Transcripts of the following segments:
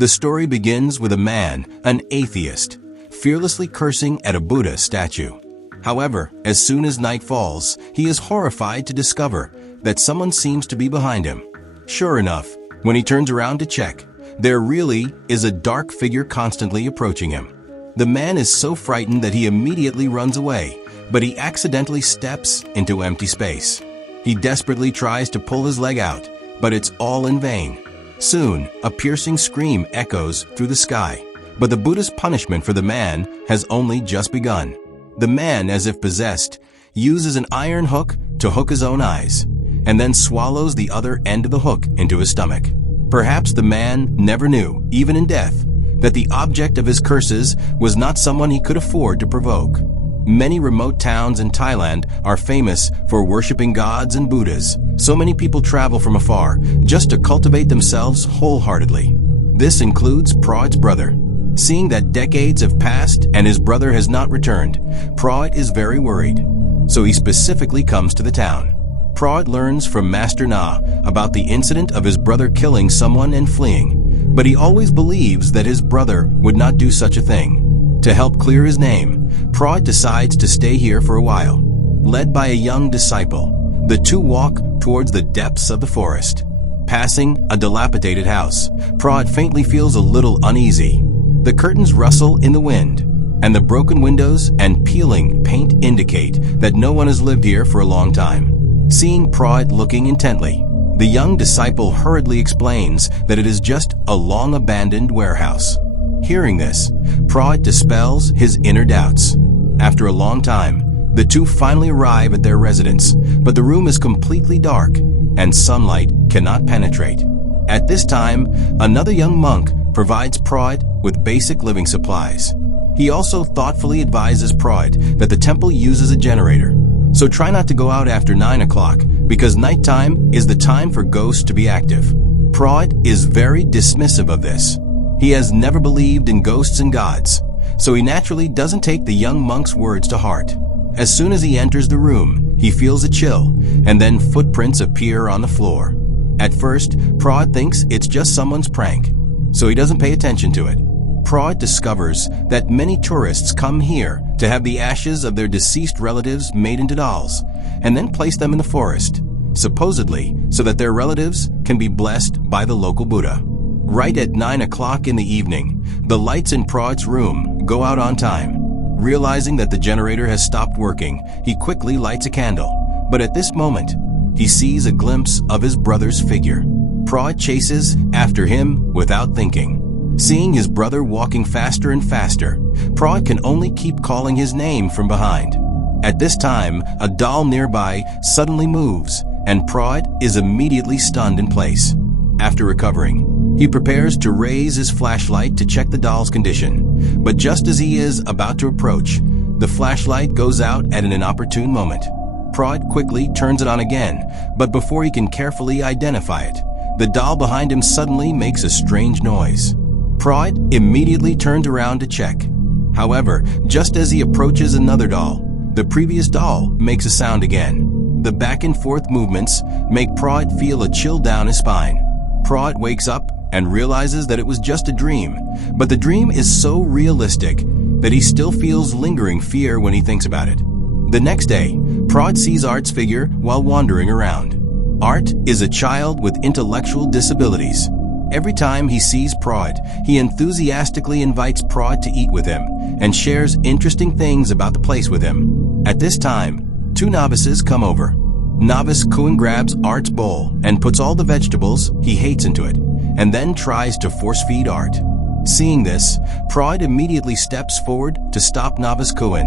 The story begins with a man, an atheist, fearlessly cursing at a Buddha statue. However, as soon as night falls, he is horrified to discover that someone seems to be behind him. Sure enough, when he turns around to check, there really is a dark figure constantly approaching him. The man is so frightened that he immediately runs away, but he accidentally steps into empty space. He desperately tries to pull his leg out, but it's all in vain. Soon, a piercing scream echoes through the sky, but the Buddha's punishment for the man has only just begun. The man, as if possessed, uses an iron hook to hook his own eyes, and then swallows the other end of the hook into his stomach. Perhaps the man never knew, even in death, that the object of his curses was not someone he could afford to provoke. Many remote towns in Thailand are famous for worshipping gods and Buddhas. So many people travel from afar just to cultivate themselves wholeheartedly. This includes Praud's brother. Seeing that decades have passed and his brother has not returned, Praud is very worried. So he specifically comes to the town. Praud learns from Master Na about the incident of his brother killing someone and fleeing, but he always believes that his brother would not do such a thing. To help clear his name, Praud decides to stay here for a while. Led by a young disciple, the two walk towards the depths of the forest. Passing a dilapidated house, Praud faintly feels a little uneasy. The curtains rustle in the wind, and the broken windows and peeling paint indicate that no one has lived here for a long time. Seeing Praud looking intently, the young disciple hurriedly explains that it is just a long-abandoned warehouse. Hearing this, Praud dispels his inner doubts. After a long time, the two finally arrive at their residence, but the room is completely dark and sunlight cannot penetrate. At this time, another young monk provides Praud with basic living supplies. He also thoughtfully advises Praud that the temple uses a generator, so try not to go out after 9 o'clock because nighttime is the time for ghosts to be active. Praud is very dismissive of this. He has never believed in ghosts and gods, so he naturally doesn't take the young monk's words to heart. As soon as he enters the room, he feels a chill, and then footprints appear on the floor. At first, Praud thinks it's just someone's prank, so he doesn't pay attention to it. Praud discovers that many tourists come here to have the ashes of their deceased relatives made into dolls, and then place them in the forest, supposedly so that their relatives can be blessed by the local Buddha. Right at 9 o'clock in the evening, the lights in Praud's room go out on time. Realizing that the generator has stopped working, he quickly lights a candle. But at this moment, he sees a glimpse of his brother's figure. Praud chases after him without thinking. Seeing his brother walking faster and faster, Praud can only keep calling his name from behind. At this time, a doll nearby suddenly moves, and Praud is immediately stunned in place. After recovering, he prepares to raise his flashlight to check the doll's condition, but just as he is about to approach, the flashlight goes out at an inopportune moment. Praud quickly turns it on again, but before he can carefully identify it, the doll behind him suddenly makes a strange noise. Praud immediately turns around to check. However, just as he approaches another doll, the previous doll makes a sound again. The back and forth movements make Praud feel a chill down his spine. Praud wakes up and realizes that it was just a dream, but the dream is so realistic that he still feels lingering fear when he thinks about it. The next day, Praud sees Art's figure while wandering around. Art is a child with intellectual disabilities. Every time he sees Praud, he enthusiastically invites Praud to eat with him and shares interesting things about the place with him. At this time, two novices come over. Novice Kuan grabs Art's bowl and puts all the vegetables he hates into it, and then tries to force-feed Art. Seeing this, Praud immediately steps forward to stop Novice Kuan,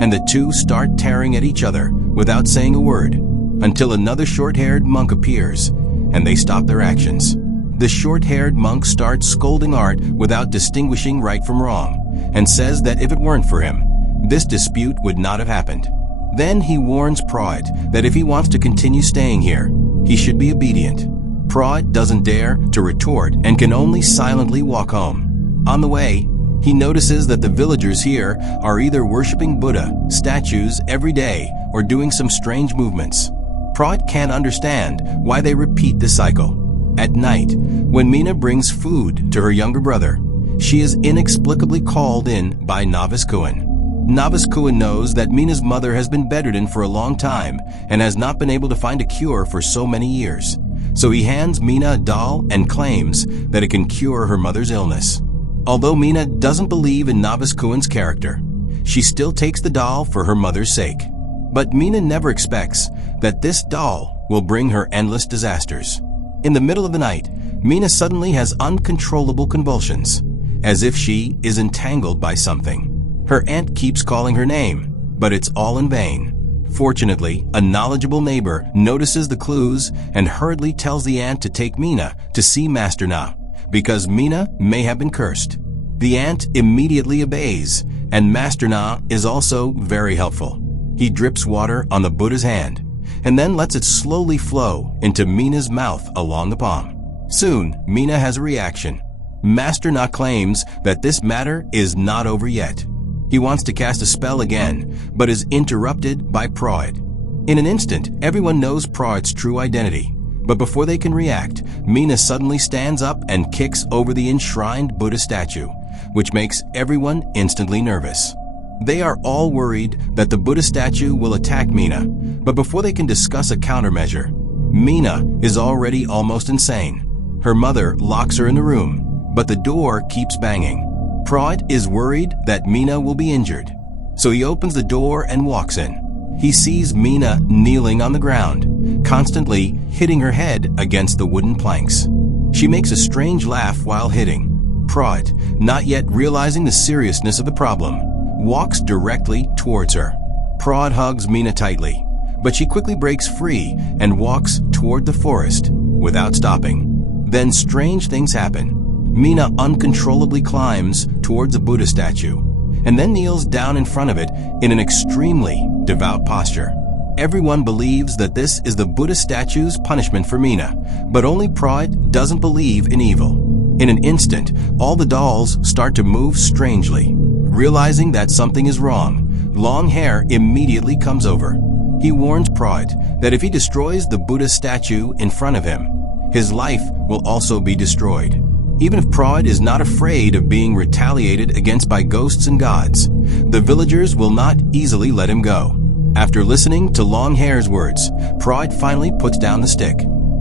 and the two start tearing at each other without saying a word, until another short-haired monk appears, and they stop their actions. The short-haired monk starts scolding Art without distinguishing right from wrong, and says that if it weren't for him, this dispute would not have happened. Then he warns Praud that if he wants to continue staying here, he should be obedient. Praud doesn't dare to retort and can only silently walk home. On the way, he notices that the villagers here are either worshipping Buddha statues every day or doing some strange movements. Praud can't understand why they repeat this cycle. At night, when Mina brings food to her younger brother, she is inexplicably called in by Novice Kuan. Novice Kuan knows that Mina's mother has been bedridden for a long time and has not been able to find a cure for so many years. So he hands Mina a doll and claims that it can cure her mother's illness. Although Mina doesn't believe in Novice Kuan's character, she still takes the doll for her mother's sake. But Mina never expects that this doll will bring her endless disasters. In the middle of the night, Mina suddenly has uncontrollable convulsions, as if she is entangled by something. Her aunt keeps calling her name, but it's all in vain. Fortunately, a knowledgeable neighbor notices the clues and hurriedly tells the aunt to take Mina to see Master Na, because Mina may have been cursed. The aunt immediately obeys, and Master Na is also very helpful. He drips water on the Buddha's hand, and then lets it slowly flow into Mina's mouth along the palm. Soon, Mina has a reaction. Master Na claims that this matter is not over yet. He wants to cast a spell again, but is interrupted by Pride. In an instant, everyone knows Pride's true identity. But before they can react, Mina suddenly stands up and kicks over the enshrined Buddha statue, which makes everyone instantly nervous. They are all worried that the Buddha statue will attack Mina, but before they can discuss a countermeasure, Mina is already almost insane. Her mother locks her in the room, but the door keeps banging. Pride is worried that Mina will be injured, so he opens the door and walks in. He sees Mina kneeling on the ground, constantly hitting her head against the wooden planks. She makes a strange laugh while hitting. Pride, not yet realizing the seriousness of the problem, walks directly towards her. Prod hugs Mina tightly, but she quickly breaks free and walks toward the forest without stopping. Then strange things happen. Mina uncontrollably climbs towards the Buddha statue and then kneels down in front of it in an extremely devout posture. Everyone believes that this is the Buddha statue's punishment for Mina, but only Pride doesn't believe in evil. In an instant, all the dolls start to move strangely. Realizing that something is wrong, Long Hair immediately comes over. He warns Pride that if he destroys the Buddha statue in front of him, his life will also be destroyed. Even if Pride is not afraid of being retaliated against by ghosts and gods, the villagers will not easily let him go. After listening to Long Hair's words, Pride finally puts down the stick.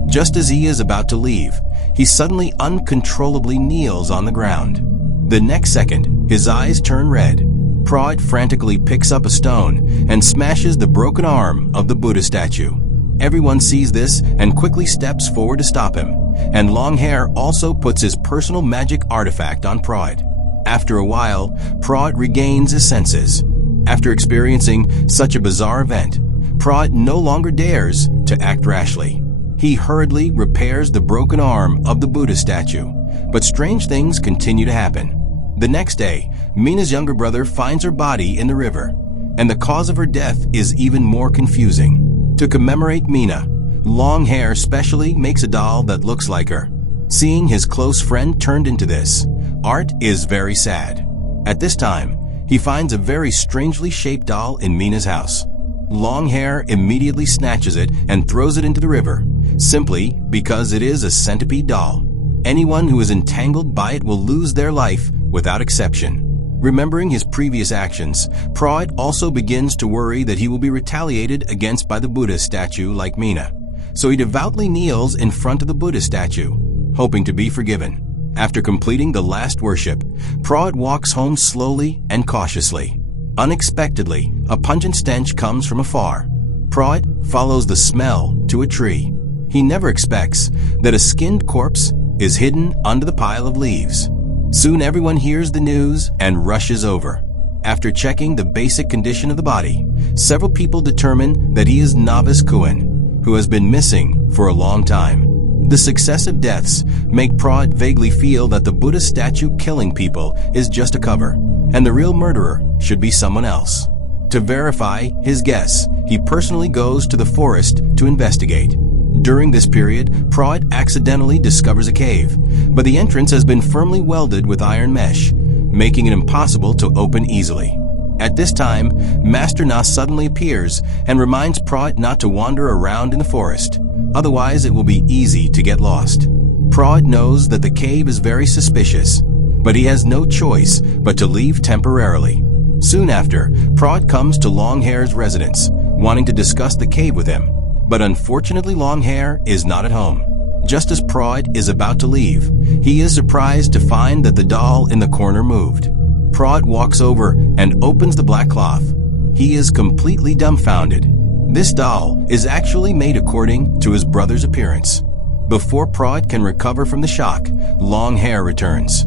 Just as he is about to leave, he suddenly uncontrollably kneels on the ground. The next second, his eyes turn red. Pride frantically picks up a stone and smashes the broken arm of the Buddha statue. Everyone sees this and quickly steps forward to stop him, and Long Hair also puts his personal magic artifact on Pride. After a while, Pride regains his senses. After experiencing such a bizarre event, Pride no longer dares to act rashly. He hurriedly repairs the broken arm of the Buddha statue, but strange things continue to happen. The next day, Mina's younger brother finds her body in the river, and the cause of her death is even more confusing. To commemorate Mina, Long Hair specially makes a doll that looks like her. Seeing his close friend turned into this, Art is very sad. At this time, he finds a very strangely shaped doll in Mina's house. Long Hair immediately snatches it and throws it into the river, simply because it is a centipede doll. Anyone who is entangled by it will lose their life without exception. Remembering his previous actions, Pride also begins to worry that he will be retaliated against by the Buddha statue like Mina. So he devoutly kneels in front of the Buddha statue, hoping to be forgiven. After completing the last worship, Pride walks home slowly and cautiously. Unexpectedly, a pungent stench comes from afar. Pride follows the smell to a tree. He never expects that a skinned corpse is hidden under the pile of leaves. Soon everyone hears the news and rushes over. After checking the basic condition of the body, several people determine that he is Novice Kuan, who has been missing for a long time. The successive deaths make Pride vaguely feel that the Buddha statue killing people is just a cover, and the real murderer should be someone else. To verify his guess, he personally goes to the forest to investigate. During this period, Pride accidentally discovers a cave, but the entrance has been firmly welded with iron mesh, making it impossible to open easily. At this time, Master Na suddenly appears and reminds Pride not to wander around in the forest, otherwise it will be easy to get lost. Prod knows that the cave is very suspicious, but he has no choice but to leave temporarily. Soon after, Prod comes to Longhair's residence, wanting to discuss the cave with him, but unfortunately Longhair is not at home. Just as Prod is about to leave, he is surprised to find that the doll in the corner moved. Prod walks over and opens the black cloth. He is completely dumbfounded. This doll is actually made according to his brother's appearance. Before Prod can recover from the shock, Longhair returns.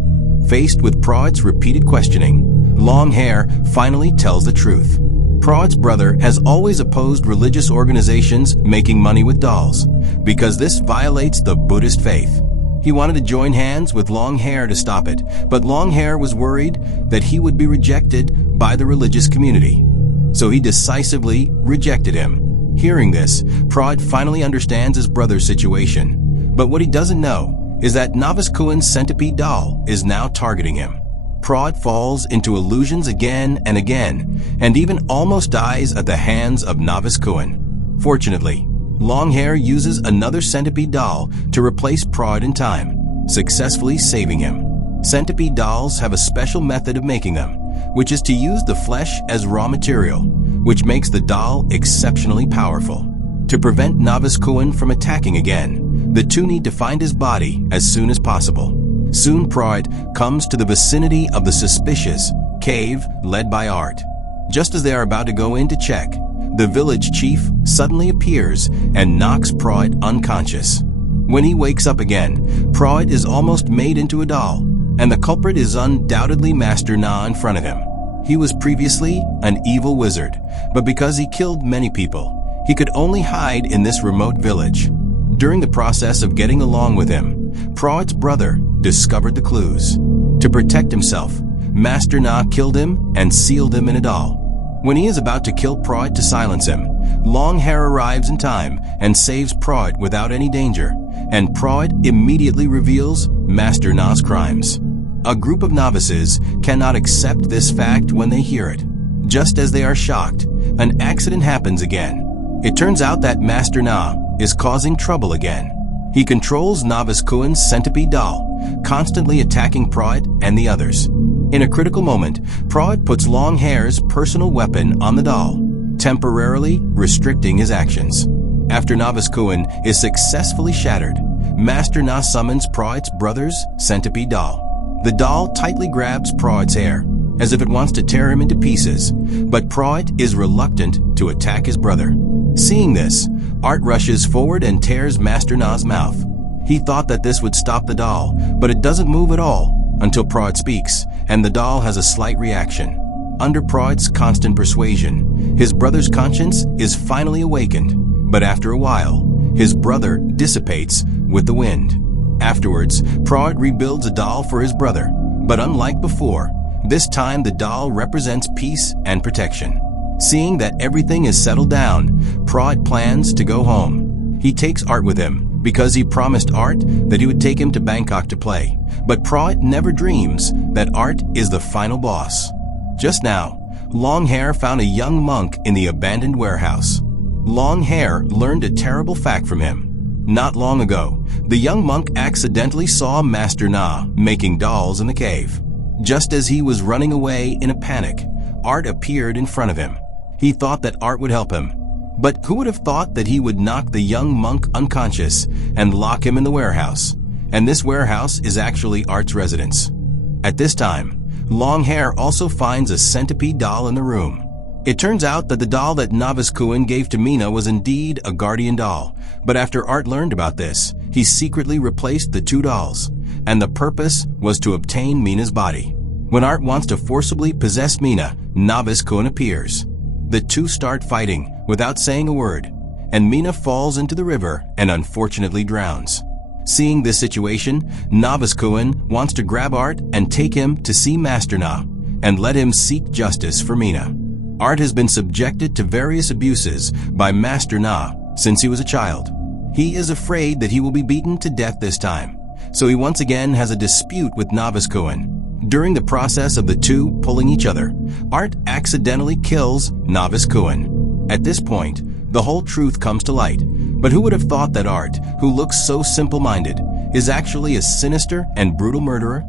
Faced with Prod's repeated questioning, Longhair finally tells the truth. Prod's brother has always opposed religious organizations making money with dolls, because this violates the Buddhist faith. He wanted to join hands with Longhair to stop it, but Longhair was worried that he would be rejected by the religious community. So he decisively rejected him. Hearing this, Prod finally understands his brother's situation. But what he doesn't know is that Novice Kuen's centipede doll is now targeting him. Prod falls into illusions again and again, and even almost dies at the hands of Novice Kuen. Fortunately, Longhair uses another centipede doll to replace Prod in time, successfully saving him. Centipede dolls have a special method of making them, which is to use the flesh as raw material, which makes the doll exceptionally powerful. To prevent Novice Kuen from attacking again, the two need to find his body as soon as possible. Soon Prod comes to the vicinity of the suspicious cave led by Art. Just as they are about to go in to check, the village chief suddenly appears and knocks Prod unconscious. When he wakes up again, Prod is almost made into a doll, and the culprit is undoubtedly Master Na in front of him. He was previously an evil wizard, but because he killed many people, he could only hide in this remote village. During the process of getting along with him, Prod's brother discovered the clues. To protect himself, Master Na killed him and sealed him in a doll. When he is about to kill Prod to silence him, Longhair arrives in time and saves Prod without any danger, and Prod immediately reveals Master Na's crimes. A group of novices cannot accept this fact when they hear it. Just as they are shocked, an accident happens again. It turns out that Master Na is causing trouble again. He controls Novice Kuen's centipede doll, constantly attacking Prod and the others. In a critical moment, Prod puts Longhair's personal weapon on the doll, temporarily restricting his actions. After Novice Kuen is successfully shattered, Master Na summons Prod's brother's centipede doll. The doll tightly grabs Prod's hair, as if it wants to tear him into pieces, but Prod is reluctant to attack his brother. Seeing this, Art rushes forward and tears Master Na's mouth. He thought that this would stop the doll, but it doesn't move at all until Prod speaks, and the doll has a slight reaction. Under Prod's constant persuasion, his brother's conscience is finally awakened, but after a while, his brother dissipates with the wind. Afterwards, Prod rebuilds a doll for his brother, but unlike before, this time the doll represents peace and protection. Seeing that everything is settled down, Prod plans to go home. He takes Art with him because he promised Art that he would take him to Bangkok to play, but Prod never dreams that Art is the final boss. Just now, Longhair found a young monk in the abandoned warehouse. Longhair learned a terrible fact from him. Not long ago, the young monk accidentally saw Master Na making dolls in the cave. Just as he was running away in a panic, Art appeared in front of him. He thought that Art would help him, but who would have thought that he would knock the young monk unconscious and lock him in the warehouse? And this warehouse is actually Art's residence. At this time, Longhair also finds a centipede doll in the room. It turns out that the doll that Novice Kuen gave to Mina was indeed a guardian doll, but after Art learned about this, he secretly replaced the two dolls, and the purpose was to obtain Mina's body. When Art wants to forcibly possess Mina, Novice Kuen appears. The two start fighting without saying a word, and Mina falls into the river and unfortunately drowns. Seeing this situation, Novice Kuen wants to grab Art and take him to see Master Na and let him seek justice for Mina. Art has been subjected to various abuses by Master Na since he was a child. He is afraid that he will be beaten to death this time, so he once again has a dispute with Novice Kuen. During the process of the two pulling each other, Art accidentally kills Novice Kuen. At this point, the whole truth comes to light, but who would have thought that Art, who looks so simple-minded, is actually a sinister and brutal murderer?